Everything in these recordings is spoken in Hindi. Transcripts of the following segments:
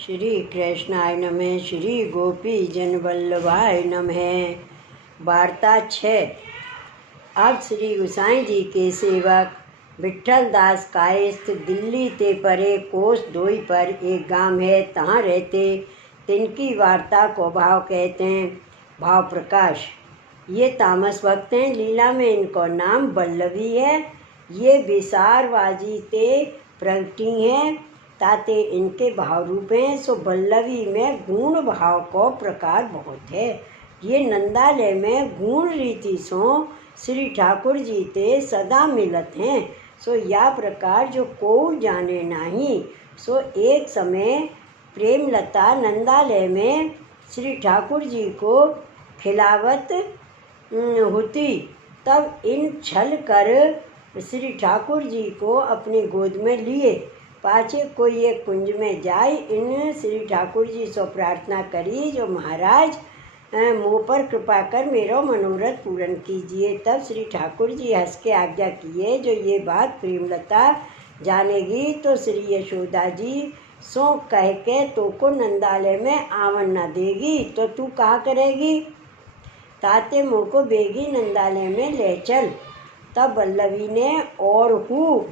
श्री कृष्णाय नमः। श्री गोपी जन वल्लभाय नमः। वार्ता 6। अब श्री गोसाई जी के सेवक विठल दास कायस्थ दिल्ली ते परे कोस दोई पर एक गांव है, तहाँ रहते। तिनकी वार्ता को भाव कहते हैं। भाव प्रकाश। ये तामस भक्त हैं, लीला में इनको नाम वल्लभी है। ये विसारवाजी ते प्रगटी हैं, ताते इनके भाव रूप हैं। सो वल्लभी में गुण भाव को प्रकार बहुत है। ये नंदालय में गुण रीति सो श्री ठाकुर जी ते सदा मिलत हैं। सो या प्रकार जो को जाने नहीं। सो एक समय प्रेमलता नंदालय में श्री ठाकुर जी को खिलावत होती। तब इन छल कर श्री ठाकुर जी को अपनी गोद में लिए। पाछे कोई एक कुंज में जाय इन श्री ठाकुर जी से प्रार्थना करी, जो महाराज मुँह पर कृपा कर मेरो मनोरथ पूर्ण कीजिए। तब श्री ठाकुर जी हंस के आज्ञा किए, जो ये बात प्रेमलता जानेगी तो श्री यशोदा जी सो कह के तो को नंदालय में आवन न देगी, तो तू कहा करेगी। ताते मुँह को बेगी नंदालय में ले चल। तब वल्लभी ने और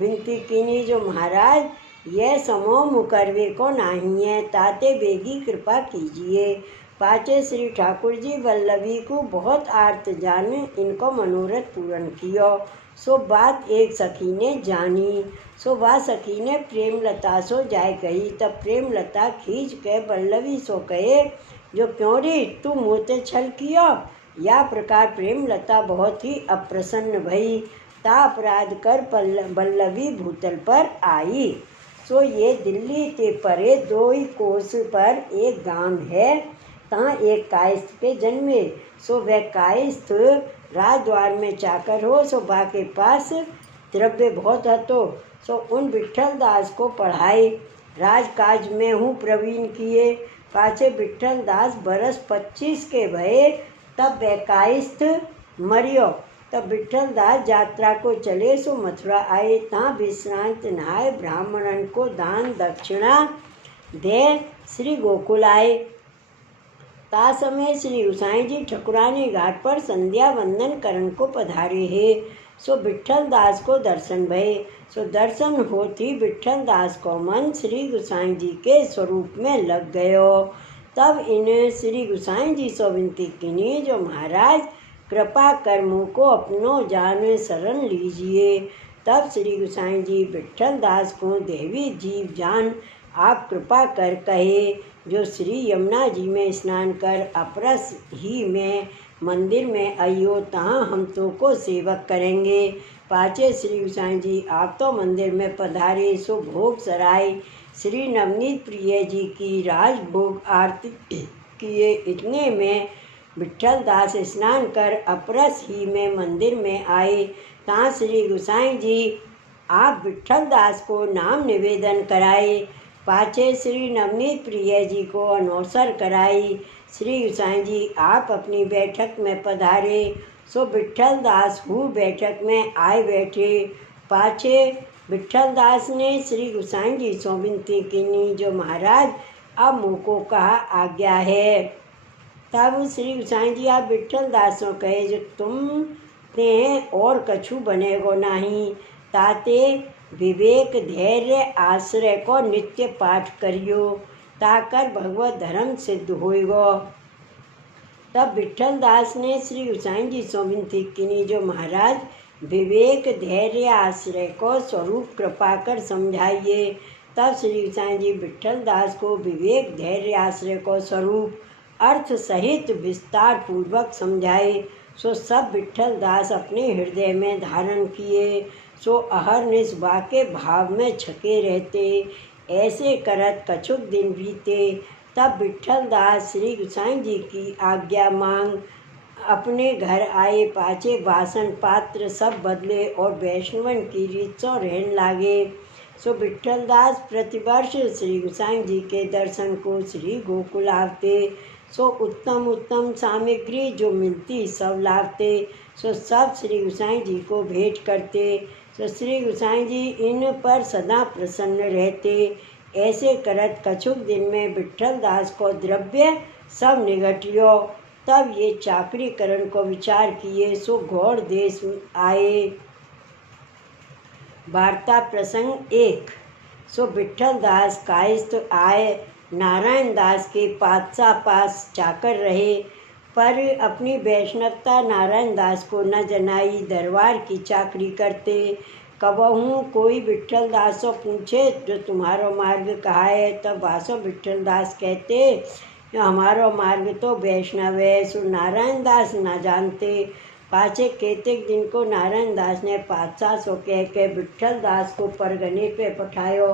विनती कीनी, जो महाराज यह समो मुकरवे को नहीं है, ताते बेगी कृपा कीजिए। पाचे श्री ठाकुर जी वल्लभी को बहुत आर्त जान इनको मनोरथ पूर्ण कियो। सो बात एक सखी ने जानी। सो वह सखी ने प्रेमलता सो जाय कही। तब प्रेमलता खींच के वल्लभी सो कहे, जो क्यों रे तू मुँहते छल कियो। या प्रकार प्रेमलता बहुत ही अप्रसन्न भई। ता अपराध कर वल्लभी भूतल पर आई। सो ये दिल्ली ते परे 2 कोस पर एक गांव है, तहाँ एक कायस्थ के जन्मे। सो वह कायस्थ राजद्वार में चाकर हो। सो बा के पास द्रव्य बहुत हतो। सो उन विठल दास को पढ़ाए, राजकाज में हूँ प्रवीण किए। पाछे विठल दास बरस 25 के भये। तब वह कायस्थ मरियो। तब विठल दास यात्रा को चले। सो मथुरा आए, तहाँ विश्रांत नहाए। ब्राह्मणन को दान दक्षिणा दे श्री गोकुल आए। ता समय श्री गोसाई जी ठकुरानी घाट पर संध्या वंदन करण को पधारे है। सो विठल दास को दर्शन भये। सो दर्शन होती विठल दास को मन श्री गोसाई जी के स्वरूप में लग गयो। तब इन श्री गोसाई जी से विनती कीनी, जो महाराज कृपा कर मुँह को अपनो जान शरण लीजिए। तब श्री गोसाई जी विठल दास को देवी जीव जान आप कृपा कर कहे, जो श्री यमुना जी में स्नान कर अपरस ही में मंदिर में आइयो, तहाँ हम तो को सेवक करेंगे। पाचे श्री गोसाई जी आप तो मंदिर में पधारे। सो भोग सराय श्री नवनीत प्रिय जी की राजभोग आरती किए। इतने में विठल दास स्नान कर अपरस ही में मंदिर में आए। तहाँ श्री गोसाई जी आप विठल दास को नाम निवेदन कराए। पाछे श्री नवनीत प्रिय जी को अनौसर कराई। श्री गोसाई जी आप अपनी बैठक में पधारे। सो विठल दास बैठक में आए बैठे। पाछे विठल दास ने श्री गोसाई जी से विनती कीनी, जो महाराज अब मुँह को कहा आज्ञा है। तब श्री गोसाई जी आप विठल दास से कहे, जो तुम ते और कछु बनेगो नहीं, ताते विवेक धैर्य आश्रय को नित्य पाठ करियो, ताकर भगवत धर्म सिद्ध होएगो। तब विठल दास ने श्री गोसाई जी से विनती कीनी, जो महाराज विवेक धैर्य आश्रय को स्वरूप कृपा कर समझाइए। तब श्री गोसाई जी विठल दास को विवेक धैर्य आश्रय को स्वरूप अर्थ सहित विस्तार पूर्वक समझाए। सो सब विठल दास अपने हृदय में धारण किए। सो अहरनिश बाके भाव में छके रहते। ऐसे करत कछुक दिन बीते। तब विठल दास श्री गोसाई जी की आज्ञा मांग अपने घर आए। पाछे बासन पात्र सब बदले और वैष्णवन की रीत सो रहन लागे। सो विठल दास प्रतिवर्ष श्री गोसाई जी के दर्शन को श्री गोकुल आवते। सो उत्तम उत्तम सामग्री जो मिलती सब लाते। सो सब श्री गोसाई जी को भेंट करते। सो श्री गोसाई जी इन पर सदा प्रसन्न रहते। ऐसे करत कछुक दिन में विठल दास को द्रव्य सब निगटियो। तब ये चाकरी करण को विचार किए, सो घोड़ देश आए। वार्ता प्रसंग 1। सो विठल दास कायस्थ आए, नारायण दास के पास चाकर रहे, पर अपनी वैष्णवता नारायण दास को न जनाई। दरबार की चाकरी करते। कबहू कोई विठल दास से पूछे जो तुम्हारो मार्ग कहा है, तब वासो विठल दास कहते हमारो मार्ग तो वैष्णव है। सो नारायण दास न जानते। पाछे केतेक दिन को नारायण दास ने पातशाह सो कह के विठल दास को परगने पे पठायो।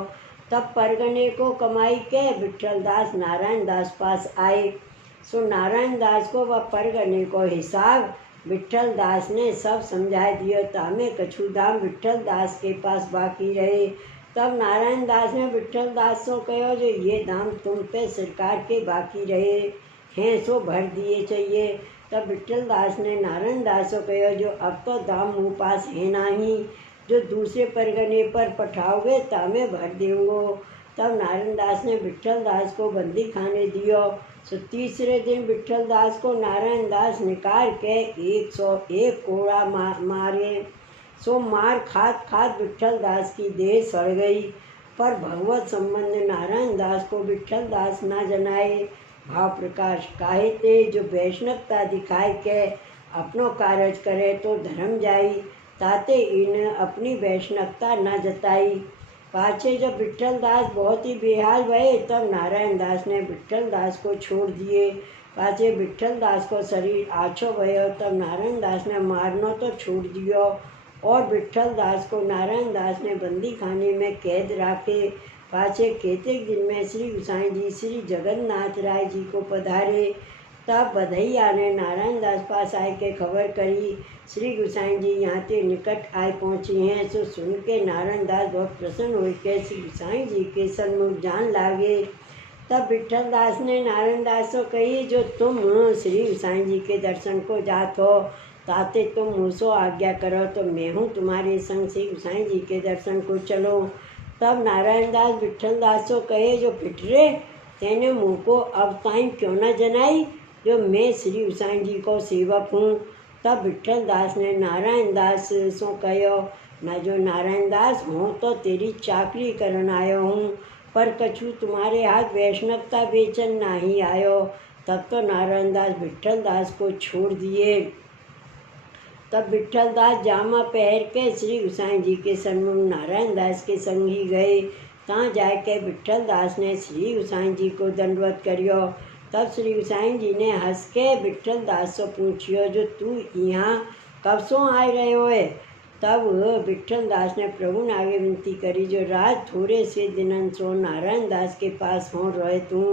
तब परगने को कमाई के विठल दास नारायण दास पास आए। सो नारायण दास को वह परगने को हिसाब विठल दास ने सब समझा दियो। तामे कछु दाम विठल दास के पास बाकी रहे। तब नारायण दास ने विठल दास को कहो जो ये दाम तुम पे सरकार के बाकी रहे हैं, सो भर दिए चाहिए। तब विठल दास ने नारायण दास को कहो जो अब तो दाम मुँह पास है नहीं, जो दूसरे परगने पर पठाओगे तामे भर देंगो। तब नारायण दास ने विठल दास को बंदी खाने दियो। सो तीसरे दिन विठल दास को नारायण दास निकाल के 101 कोड़ा मारे। सो मार खात खात विठल दास की देह सड़ गई, पर भगवत संबंध नारायण दास को विठल दास न जनाए। भाव प्रकाश काहे ते जो वैष्णवता दिखाए के अपनो कार्य करे तो धर्म जाई, ताते इन अपनी वैष्णवता न जताई। पाछे जब विठल दास बहुत ही बेहाल भये, तब नारायण दास ने विठल दास को छोड़ दिए। पाछे विठल दास को शरीर आछो भयो, तब नारायण दास ने मारनो तो छोड़ दियो, और विठल दास को नारायण दास ने बंदी खाने में कैद राखे। पाछे केतेक दिन में श्री गोसाई जी श्री जगन्नाथ राय जी को पधारे। तब बधैया ने नारायण दास पास आए के खबर करी श्री गोसाई जी यहाँ ते निकट आए पहुँची हैं। सो सुन के नारायण दास बहुत प्रसन्न हो के श्री गोसाई जी के सन्मुख जान लागे। तब विठल दास ने नारायण दास को कही जो तुम श्री गोसाई जी के दर्शन को जात हो, ताते तुम मुझसे आज्ञा करो तो मैं हूँ तुम्हारे संग श्री गोसाई जी के दर्शन को चलो। तब नारायण दास विठल दास को कहे जो फिटरे तेने मुँह को अब ताई क्यों न जनाई, जो मैं श्री गोसाई जी को सेवक हूँ। तब विठल दास ने नारायण दास सो कहो न जो नारायण दास हूँ तो तेरी चाकरी करन आयो हूँ, पर कछु तुम्हारे हाथ वैष्णवता बेचन नहीं आयो। तब तो नारायण दास विठल दास को छोड़ दिए। तब विठल दास जामा पहन के श्री गोसाई जी के सन्मुख नारायण दास के संग ही गए। तहाँ जाके विठल दास ने श्री गोसाई जी को दंडवत करियो। तब श्री गोसाई जी ने हंस के विठल दास से पूछियो जो तू यहाँ कब सो आए रहे होए। तब विठल दास ने प्रभु ने आगे विनती करी जो राज थोड़े से दिनन सो नारायण दास के पास हो रहे तू।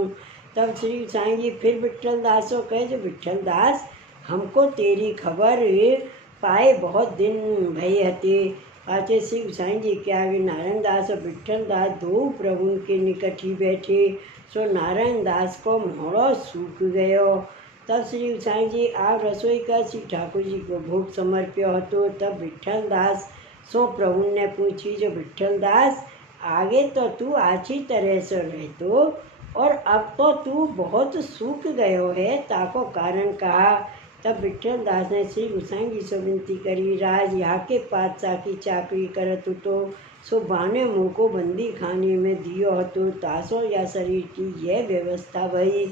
तब श्री गोसाई जी फिर विठल दास को कहे जो विठल दास हमको तेरी खबर पाए बहुत दिन भई हते। पाछे श्री गोसाई जी के आगे नारायण दास और विठल दास दो प्रभु के निकट ही बैठे। सो नारायण दास को मोड़ो सूख गयो। तब श्री गोसाई जी आप रसोई का श्री ठाकुर जी को भोग समर्प्यो हतो। तब विठल दास सो प्रभु ने पूछी जो विठल दास आगे तो तू अच्छी तरह से रहतो और अब तो तू बहुत सूख गयो है, ताको कारण कहा। तब विठल दास ने श्री गोसाई जी से विनती करी राज यहाँ के पातशाह की चाकरी करत तो सो बाने मुँह को बंदी खाने में दियो हतो, तासो या शरीर की यह व्यवस्था भई।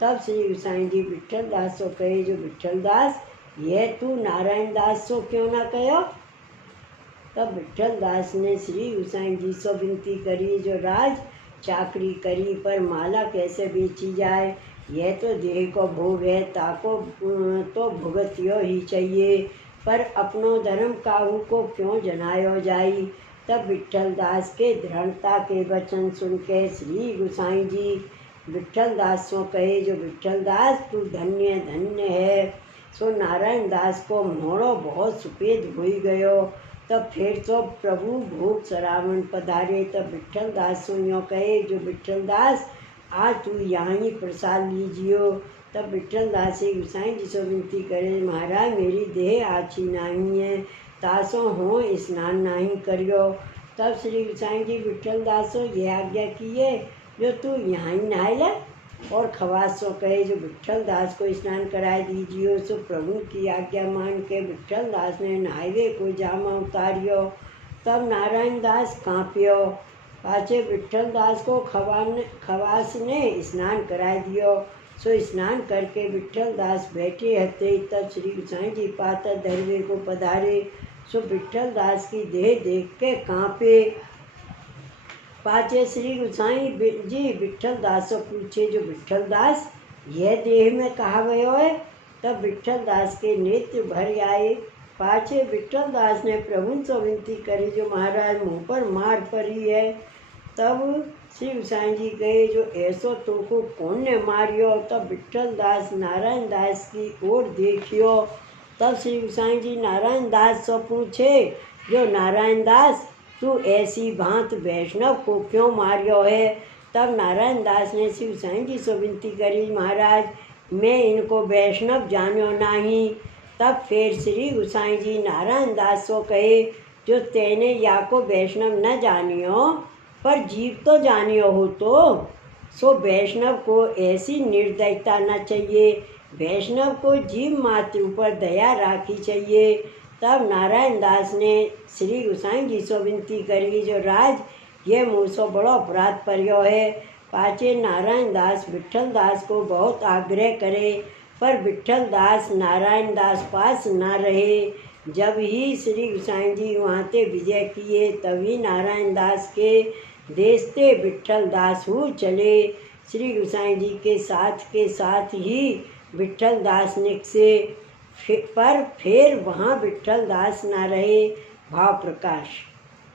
तब श्री गोसाई जी विठल दास को कहे जो विठल दास यह तू नारायण दास सो क्यों ना कहो। तब विठल दास ने श्री गोसाई जी से विनती करी जो राज चाकरी करी पर माला कैसे बेची जाए, यह तो देह को भोग है, ताको तो भुगतियो ही चाहिए, पर अपनो धर्म काहू को क्यों जनायो जाई। तब विठल दास के दृढ़ता के वचन सुन के श्री गोसाई जी विठल दास को कहे जो विठल दास तू धन्य धन्य है। सो नारायण दास को मोड़ो बहुत सुपेद हो गयो। तब फिर तो प्रभु भोग श्रावण पधारे। तब विठल दास सो यूँ कहे जो विठल दास आज तू यहाँ ही प्रसाद लीजियो। तब विठल दास से गोसाई जी से विनती करे महाराज मेरी देह आछी नहीं है, तासो हो स्नान नहीं करियो। तब श्री गोसाई जी विट्ठल दास को यह आज्ञा किए, जो तू यहाँ ही नहाय ले। और खवास सो कहे, जो विट्ठल दास को स्नान कराए दीजिए। सो प्रभु की आज्ञा मान के विट्ठल दास ने नहावे को जामा उतारियो। तब नारायण दास कांपियो। पाछे विट्ठल दास को खवास ने स्नान कराए दियो। सो स्नान करके विट्ठल दास बैठे हते। तब श्री गोसाई जी पाता दरवे को पधारे। सो विट्ठल दास की देह देख के कांपे। पाछे श्री गोसाई जी विट्ठल दास से पूछे, जो विट्ठल दास यह देह में कहा गयो है। तब विट्ठल दास के नेत्र भर आए। पाछे विट्ठल दास ने प्रभु से विनती करी, जो महाराज मुँह पर मार पड़ी है। तब श्री गोसाई जी कहे, जो ऐसो तो को कौन ने मारियो। तब विट्ठल दास नारायण दास की ओर देखियो। तब श्री गोसाई जी नारायण दास से पूछे, जो नारायण दास तू ऐसी भांत वैष्णव को क्यों मारियो है। तब नारायण दास ने श्री गोसाई जी से विनती करी, महाराज मैं इनको वैष्णव जानियो नहीं। तब फिर श्री गोसाई जी नारायण दास को कहे, जो तेने या को वैष्णव न जानियो, पर जीव तो जानियो हो। तो सो वैष्णव को ऐसी निर्दयता न चाहिए। वैष्णव को जीव मात्र ऊपर दया राखी चाहिए। तब नारायण दास ने श्री गोसाई जी से विनती करी, जो राज ये मुँह से बड़ो अपराध पर्यो है। पाछे नारायण दास विट्ठल दास को बहुत आग्रह करे, पर विट्ठल दास नारायण दास पास न रहे। जब ही श्री गोसाई जी वहाँ ते विजय किए, तभी नारायण दास के देश ते विट्ठल दास हु चले। श्री गोसाई जी के साथ ही विट्ठल दास निकसे, पर फिर वहाँ विट्ठल दास न रहे। भाव प्रकाश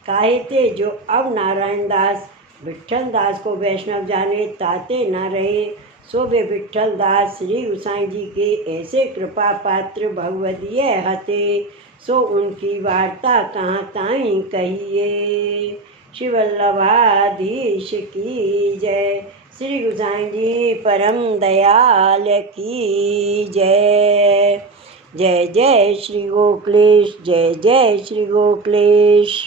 काहे ते, जो अब नारायण दास विट्ठल दास को वैष्णव जाने ताते न रहे। सो वे विट्ठल दास श्री गोसाई जी के ऐसे कृपा पात्र भगवदीय हते। सो उनकी वार्ता कहाँ ताई कहिए। श्री वल्लभाधीश की जय। श्री गोसाई जी परम दयाल की जय। जय जय श्री गोकुलेश, जय जय श्री गोकुलेश।